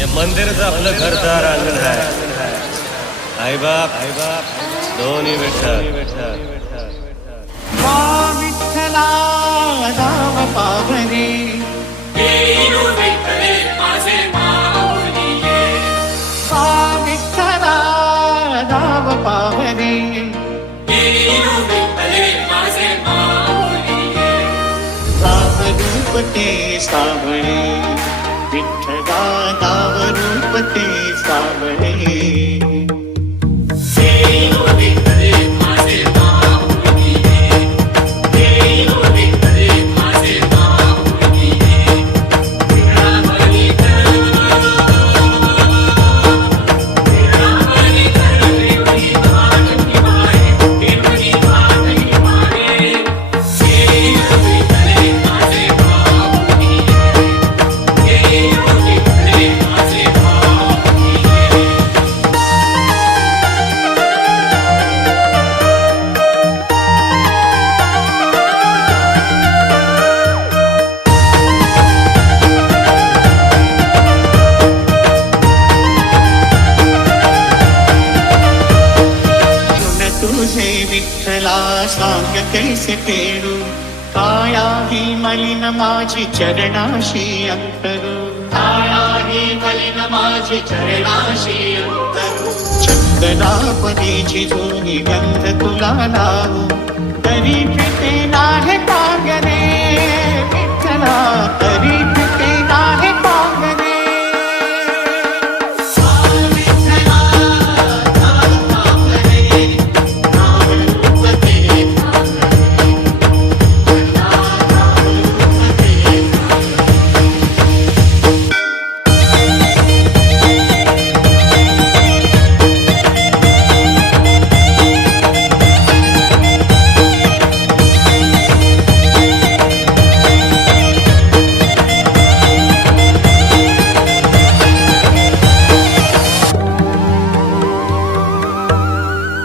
हे मंदिरचं आपलं घरदार अंगण आहे. आई बाप दोन्ही विठ्ठल. विठ्ठला नाव पावरे विठ्ठला नाव पावरे रूप ते सावळे विठ्ठला नाव रूप ते सावळे विठ्ठला सांग कैसे फेडू काया ही मलिन माझी चरणाशी अंतरू काया ही मलिन माझी चरणाशी अंतरू चंदनापरीची जुनी गंध तुला लावू तरी फिटे नाहे पागणे विठ्ठला तरी फिटे नाहे पागणे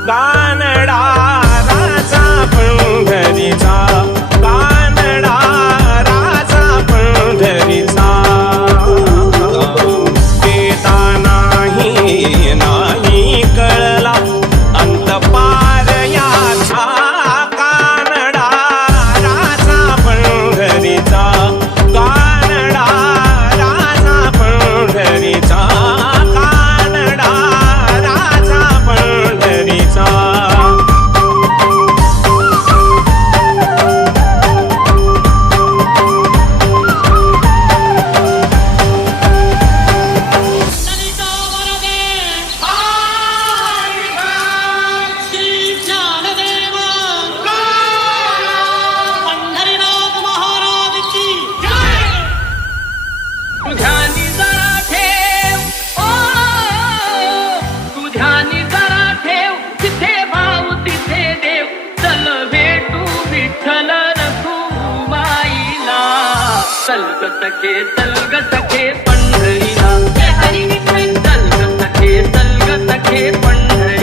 कानडा राजा पंढरीचा कानडा राजा पंढरीचा देता नाही नाही कळला अंत पार याचा कानडा राजा पंढरीचा कानडा राजा पंढरीचा कानडा राजा पंढरीचा चल ग सखे पंढरीला, चल ग सखे पंढरीला.